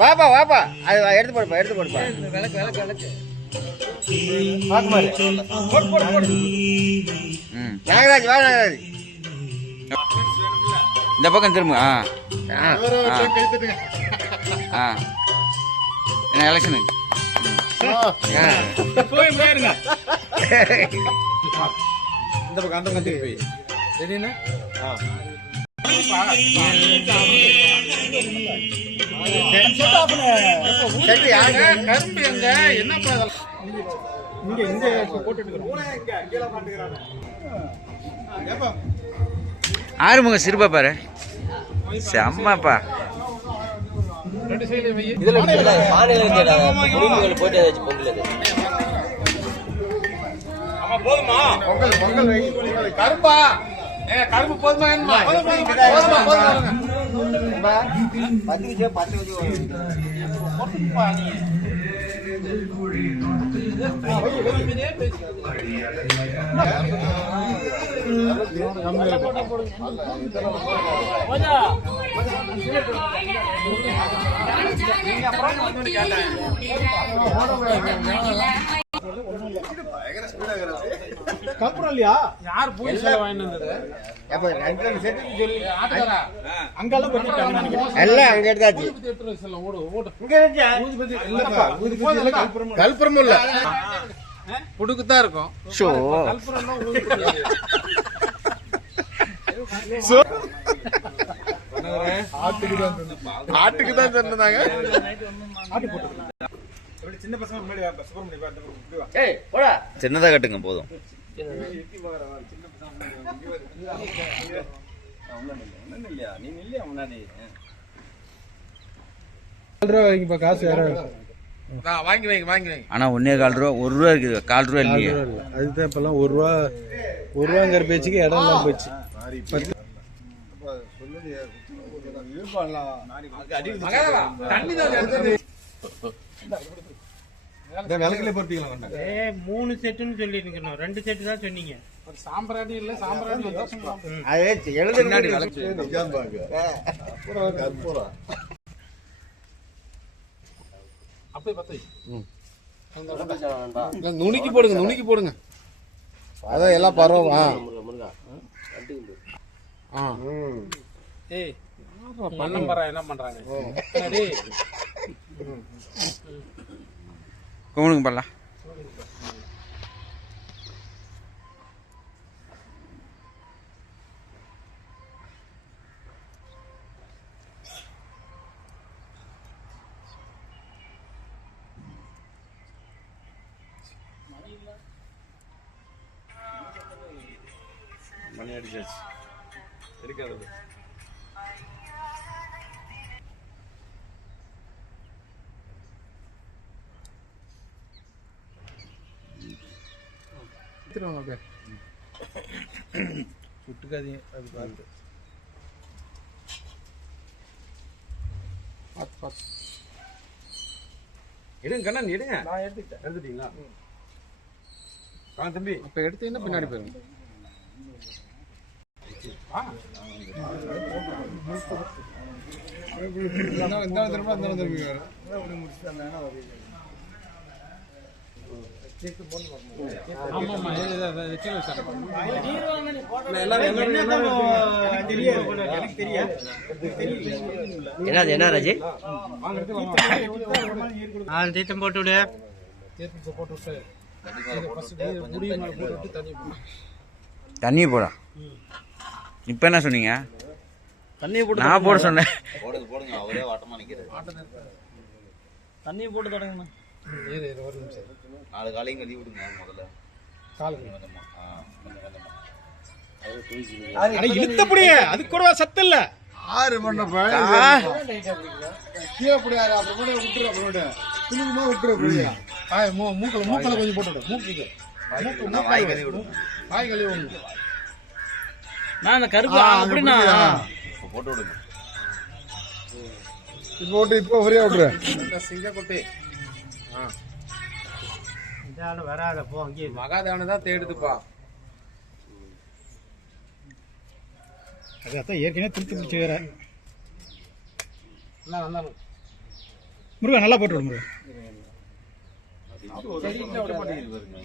வாப்பா வாப்பா அது எடுத்து போடுப்பா எடுத்து போடுப்பா விளக்கு விளக்கு விளக்கு நாகராஜ் வா நாகராஜ் இந்த பக்கம் திரும்ப என்ன எலெக்ஷனு இந்த பக்கம் அந்த பக்கம் திருப்பி சரிண்ணா ஆறுமுக சிறுபா பாரு செம்மப்பா கருப்பா கரும்பு போதுமா இல்லையா யார் போய் எல்லாம் அங்க எடுத்தாச்சு கல்புரம் இல்ல புடுக்குதான் இருக்கும் ஆட்டுக்கு தான் சொன்னாங்க சின்ன பசங்க சின்னதா கட்டுங்க போதும் காசு வாங்கி வைங்க வாங்கி வைங்க ஆனா 1.25 ரூபா 1 ரூபா இருக்குது 1/4 ரூபா இல்லையே அதுதான் இப்பெல்லாம் 1 ரூபாங்கிற பேச்சுக்கு இடம் எல்லாம் போச்சு விளக்குல பொறுத்திக்கலாம் 3 செட்டுன்னு சொல்லிருக்கீங்க 2 செட்டு தான் சொன்னீங்க சாம்பிராணி இல்ல சாம்பிராணி நுணுக்கி போடுங்க நுணுக்கி போடுங்க அதான் எல்லாம் பரவா பண்ணம்பரா என்ன பண்றாங்க கும்பிடுங்க பண்ணலாம் மணி அடிச்சாச்சு இருக்காது சுட்டுக்காதீங்க அது பார்த்து எடுங்க கண்ணன் எடுங்க நான் எடுத்துட்டீங்களா தம்பி இப்ப எடுத்தீங்கன்னா பின்னாடி போயிருங்க என்ன ராஜி தீர்த்தம் போட்டு விடு தண்ணி போடா இப்ப என்ன சொன்னீங்க தண்ணி போட்டு நான் போட சொன்னேன் போடுங்க அவரே வாட்டமா நிக்கிறாரு தண்ணி போட்டு தொடங்கணும் 4 காலையும் கழுவி விடுங்க முதல்ல இழுத்தபடியே அது கூட சத்து இல்ல 6 மணி கீழே புடியாரு அப்புறம் விட்டுரு அப்புறம் துணிமா விட்டுரு மூக்கல கொஞ்சம் போட்டு மூக்குக்கு வாய் கழுவி விடுங்க வாய் கழுவி விடுங்க நான் அந்த கருப்பு அப்படின்னா போட்டு விடுங்க போட்டு இப்போ ஒரே விட்டுறேன் சிங்கக்குட்டி வராத போ அங்கே மகாதேவனை தான் தேடுதுப்பா அது அதான் ஏற்கனவே திருத்தி பிடிச்சி வேற முருகா நல்லா போட்டு விடு முருகா. மாட்டேங்குது பாருங்க.